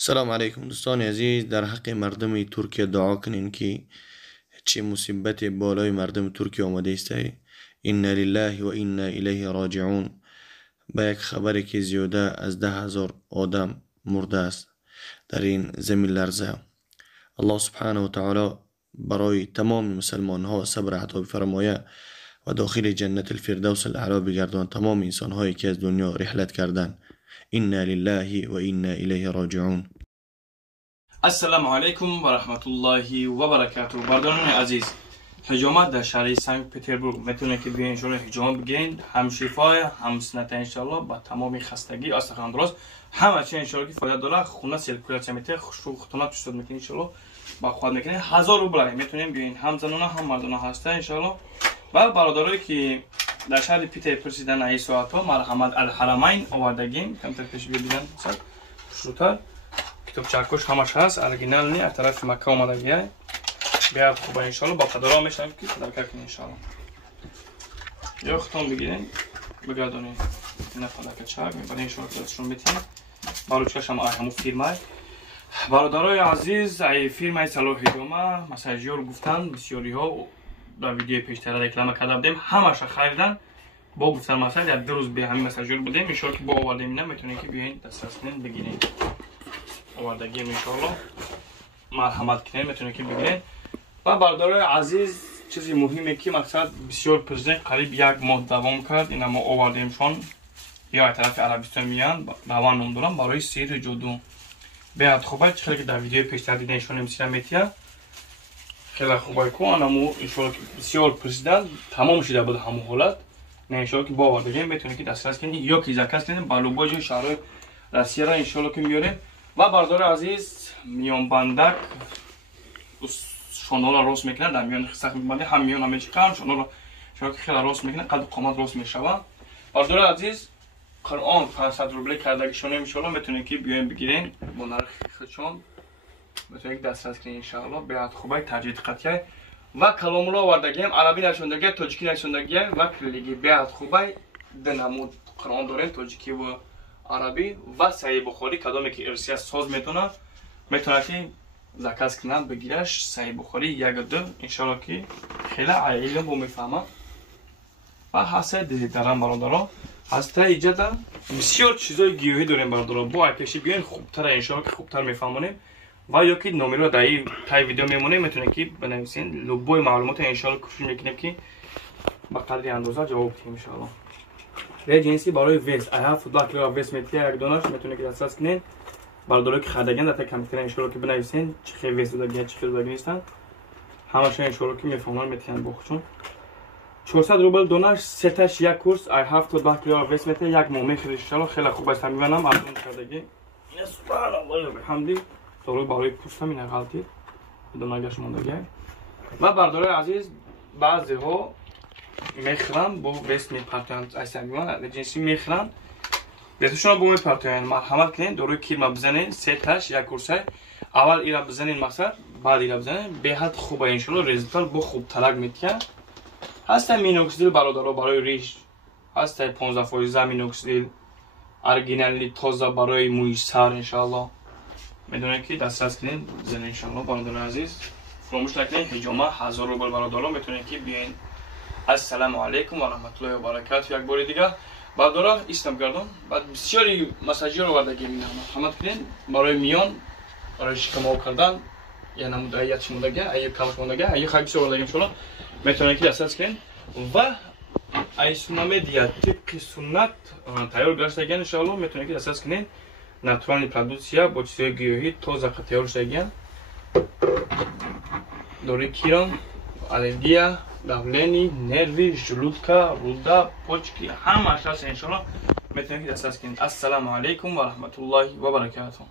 السلام علیکم دوستان عزیز. در حق مردم ترکیه دعا کنین که چه مصیبت بالای مردم ترکیه آمده است. انا لله و انا الیه راجعون. با یک خبری که زیاده از 10,000 آدم مرده است در این زمین لرزه. الله سبحانه و تعالی برای تمام مسلمان ها صبر عطا بفرمایه و داخل جنت الفردوس الاعلی بگردان تمام انسان هایی که از دنیا رحلت کردن. انا لله و انا الیه راجعون. السلام علیکم و رحمت الله و برکاته. برداران عزیز، حجامت در شهر سنت پترزبورگ میتونه که بیاین انشالله حجام بگیرین، هم شفای هم سنت انشالله با تمام خستگی استخوان درست همه چی انشالله که فایده داره. خونه سرکولاچه میته، خشونت شد میکنه انشالله با خود میکنه. 1000 روبل میتونیم بیاین، هم زنونه هم مردونه هسته انشالله. و برادرایی که در شهر پترزبورگ در این ساعت‌ها مرحمت الحرمین آوردگیم کمتر پیش بیادن شروطر کتاب چکش همش هست، اورجینال نی، از طرف مکه آمده بیای بیاد خوبه انشالله. با پدرها میشم که پدر کنین انشالله. یا ختم بگیرین بگردونین این فلک چک میبرین انشالله که دستشون میتین باروچکش هم همون فیرمای. برادرای عزیز، ای فیرمای صلاح حجامه مساجیور گفتن بسیاری ها در ویدیو پیشتر رکلام کرده بودیم، همش خریدن با گفتن مثلا در 2 روز به همین مساجیور بودیم انشالله که با آوردیم اینا میتونین که بیاین دسترس کنین بگیرین. آوردگی انشالله مرحمت کنین میتونه که بگیرین. و برادرای عزیز، چیزی مهمه که مقصد بسیار پرزنگ قریب 1 ماه دوام کرد، اینا ما آوردیم چون یا از طرف عربستان میان دوام نمیدونم برای سیر جودو بیاد خوبه. خیلی که در ویدیو پیشتر دیدن نشون میتیا خیلی خوبه که انمو انشالله بسیار پرزیدن تمام شده بود همون حالت. نه انشالله که با آوردگی میتونه که دسترس کنین یا که زکات کنین بالو باج شهر روسیه را انشالله که میاریم. و برادر عزیز، میان بندک شانال راست میکنه، در میان سخت میبنده، هم میان همه چی کم شانال شاید خیلی راست میکنه، قد قامت راست میشوه. برادر عزیز، قرآن 500 روبل کردگی شونه انشالله میتونه که بیاین بگیرین با نرخ خودشون میتونه که دسترس کنین انشالله. بیاد خوبه ترجیح قطعی و کلام الله آوردگی هم عربی نشوندگی، تاجیکی نشوندگی و کلیگی بیاد خوبه دنمود قرآن دارین تاجیکی و عربی و صحیح بخاری کدامی که ارسی ساز میتونه که زکات کنن بگیرش. صحیح بخاری 1 و 2 انشالله که خیلی علم رو میفهمه. و حسد دیدارم برادران، از تا ایجاد بسیار چیزای گیاهی داریم برادران، با پیشی بیاین خوبتر انشالله که خوبتر میفهمونیم. و یا که نمره در این تای ویدیو میمونه میتونه که بنویسین لوبای معلومات انشالله کوشش میکنیم که با قدری اندازه جواب بدیم انشالله. یه جنسی برای ویست I have food like ویست میتونه یک دونش میتونه که دسترس کنین. برادرایی که خریدن در کامپیوتر انشالله که بنویسین چه خیلی ویست دادن چه خیلی دادن نیستن همش انشالله که میفهمن میتونن بخورن. 400 روبل دونش ستش یک کورس I have food like ویست میتونه یک ماه میخرید انشالله. خیلی خوب است میبینم الان کردگی یا سبحان الله و بحمدی طوری برای پوست همین غلطی دوناگش موندگی. و برادرای عزیز، بعضی ها میخرن با ویست میپرتند ایسامیان جنسی میخرن ویستشون با میپرتند. مرحمت کنین دوروی کیرما بزنین 3 تاش یک کورسه اول ایرا بزنین مقصد بعد ایرا بزنین به حد خوبه انشالله رزلت با خوب تلق میتیه. هست مینوکسیدیل برادرها برای ریش، هست 15% مینوکسیدیل اورجینالی تازه برای موی سر انشالله میدونین که دسترس کنین بزنین انشالله. برادر عزیز فراموش نکنین حجامه 1000 روبل برادرها میتونین که بیاین. السلام علیکم و رحمت الله و برکاته. یک بار دیگه بعدورا استم گردم بعد بسیاری مساجی رو وردگی می‌نام مرحمت کنین برای میان برای شکم کردن یا نمودایت شمودگی ای کامش موندگی ای خیلی بسیار وردگی انشالله میتونین که دسترس کنین. و ای سنت دیگه طبق سنت تیار گشتگی انشالله میتونین که دسترس کنین. ناتورال پرودوکسیا با چیزای گیاهی تازه تیار شدگی دوری کیران الرژی давление, нервы, желудка, руда, почки, همه اشخاص انشالله میتونید دسترس کنید. السلام علیکم و رحمت الله و برکاته.